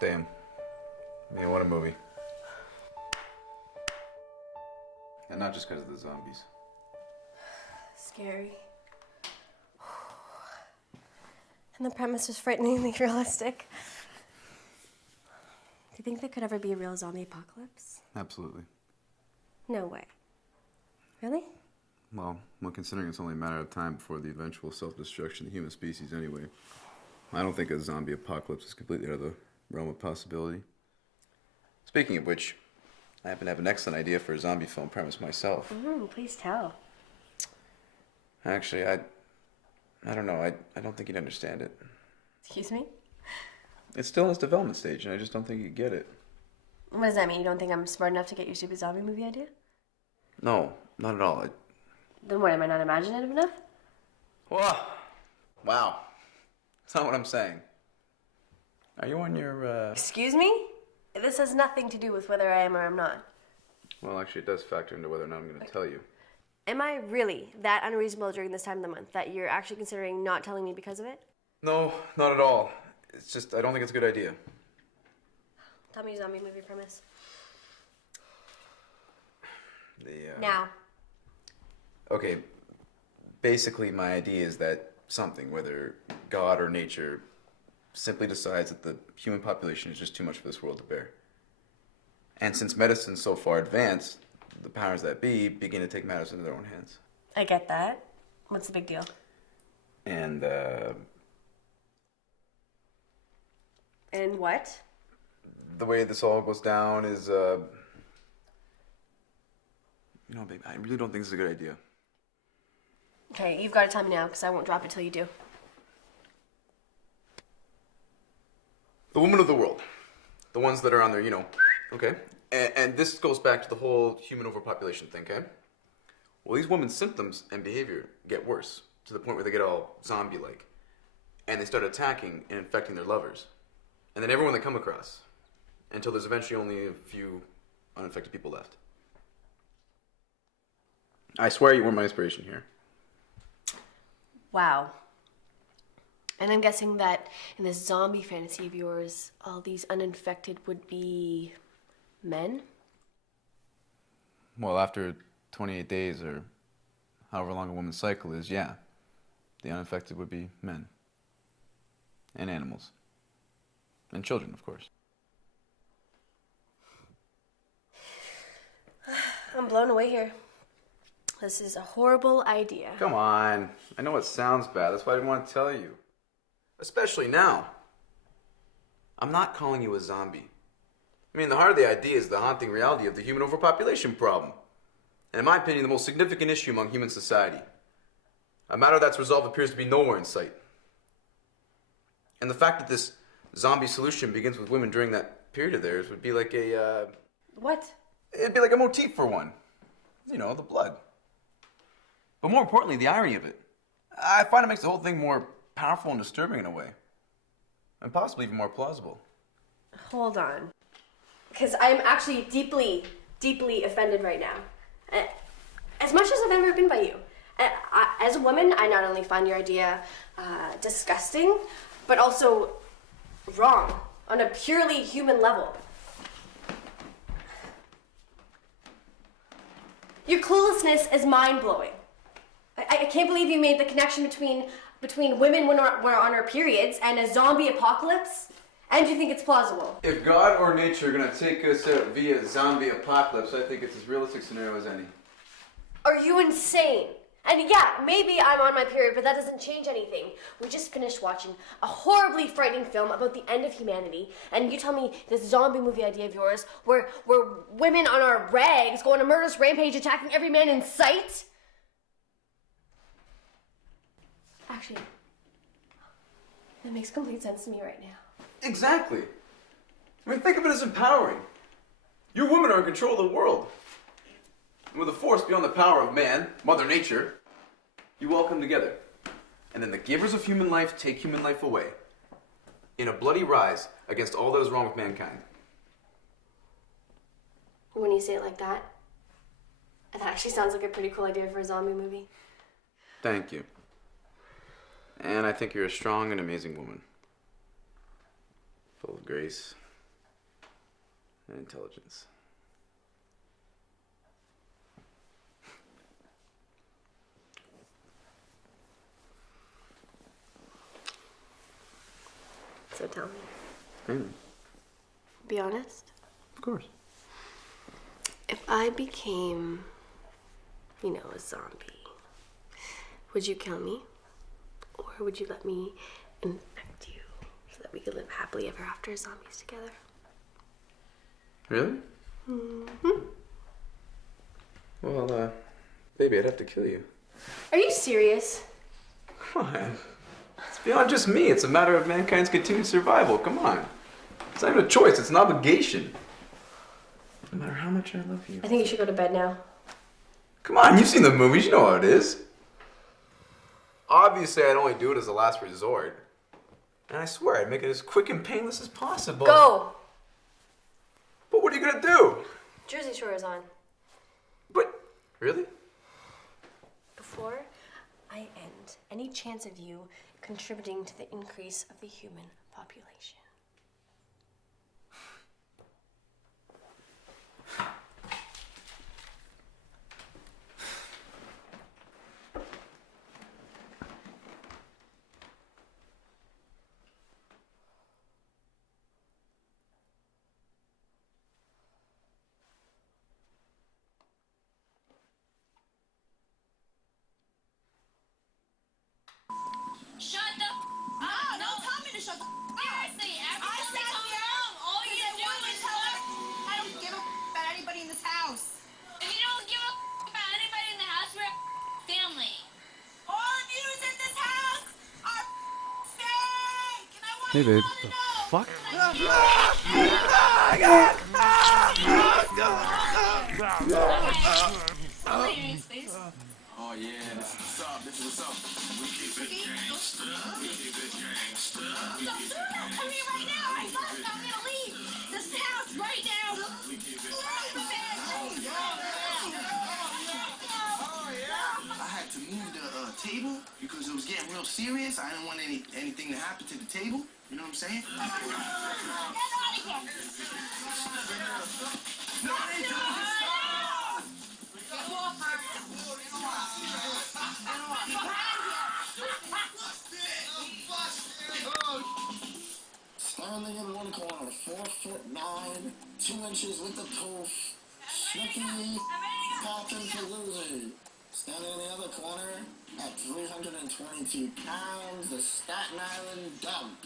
Damn. Man, what a movie. And not just because of the zombies. Scary. And the premise was frighteningly realistic. Do you think there could ever be a real zombie apocalypse? Absolutely. No way. Really? Well, when considering it's only a matter of time before the eventual self-destruction of the human species anyway, I don't think a zombie apocalypse is completely out of the realm of possibility. Speaking of which, I happen to have an excellent idea for a zombie film premise myself. Please tell. Actually, I don't know. I don't think you'd understand it. Excuse me? It's still in its development stage, and I just don't think you'd get it. What does that mean? You don't think I'm smart enough to get your stupid zombie movie idea? No, not at all. Then what, am I not imaginative enough? Whoa. Wow. That's not what I'm saying. Are you on your, Excuse me? This has nothing to do with whether I am or I'm not. Well, actually, it does factor into whether or not I'm going to tell you. Am I really that unreasonable during this time of the month that you're actually considering not telling me because of it? No, not at all. It's just, I don't think it's a good idea. Tell me your zombie movie premise. Now. Okay, basically my idea is that something, whether God or nature, simply decides that the human population is just too much for this world to bear. And since medicine's so far advanced, the powers that be begin to take matters into their own hands. I get that. What's the big deal? And what? the way this all goes down is, you know, babe, I really don't think this is a good idea. Okay, you've got to tell me now, because I won't drop it till you do. The women of the world. The ones that are on their, you know, okay? And this goes back to the whole human overpopulation thing, okay? Well, these women's symptoms and behavior get worse, to the point where they get all zombie-like. And they start attacking and infecting their lovers. And then everyone they come across. Until there's eventually only a few uninfected people left. I swear you weren't my inspiration here. Wow. And I'm guessing that in this zombie fantasy of yours, all these uninfected would be men? Well, after 28 days or however long a woman's cycle is, yeah. The uninfected would be men. And animals. And children, of course. I'm blown away here. This is a horrible idea. Come on. I know it sounds bad. That's why I didn't want to tell you. Especially now. I'm not calling you a zombie. I mean, the heart of the idea is the haunting reality of the human overpopulation problem. And in my opinion, the most significant issue among human society. A matter that's resolved appears to be nowhere in sight. And the fact that this zombie solution begins with women during that period of theirs would be like a, What? It'd be like a motif for one. You know, the blood. But more importantly, the irony of it. I find it makes the whole thing more powerful and disturbing in a way. And possibly even more plausible. Hold on. Because I'm actually deeply, deeply offended right now. As much as I've ever been by you. As a woman, I not only find your idea disgusting, but also wrong on a purely human level. Your cluelessness is mind-blowing. I can't believe you made the connection between women when we're on our periods and a zombie apocalypse, and you think it's plausible. If God or nature are going to take us out via zombie apocalypse, I think it's as realistic scenario as any. Are you insane? And yeah, maybe I'm on my period, but that doesn't change anything. We just finished watching a horribly frightening film about the end of humanity, and you tell me this zombie movie idea of yours, where women on our rags go on a murderous rampage attacking every man in sight? Actually, that makes complete sense to me right now. Exactly. I mean, think of it as empowering. You women are in control of the world. And with a force beyond the power of man, Mother Nature, you all come together. And then the givers of human life take human life away. In a bloody rise against all that is wrong with mankind. When you say it like that actually sounds like a pretty cool idea for a zombie movie. Thank you. And I think you're a strong and amazing woman. Full of grace and intelligence. So tell me. Mm. Be honest. Of course. If I became, a zombie, would you kill me? Or would you let me infect you so that we could live happily ever after as zombies together? Really? Mm-hmm. Well, baby, I'd have to kill you. Are you serious? Come on. It's beyond just me. It's a matter of mankind's continued survival. Come on. It's not even a choice. It's an obligation. No matter how much I love you. I think you should go to bed now. Come on, you've seen the movies. You know how it is. Obviously, I'd only do it as a last resort. And I swear, I'd make it as quick and painless as possible. Go! But what are you going to do? Jersey Shore is on. But, really? Before I end any chance of you contributing to the increase of the human population. Shut the up! No, tell me to shut the up! Seriously, every time they come home, all you do is talk. I don't give a about anybody in this house. If you don't give a about anybody in the house, we're a family. All of you in this house are fake, and I want Hey, babe. you The to know. fuck? Oh yeah, this is what's up. We keep it gangsta, we keep it gangsta, we keep it gangsta. Come here right now. I love I'm gonna leave this house right now. We keep it I had to move the table because it was getting real serious. I didn't want anything to happen to the table. You know what I'm saying? Get out of here. Standing in one corner, 4'9", 2 inches with the poof. Snooky, Captain Palooza. Standing in the other corner at 322 pounds, the Staten Island Dump.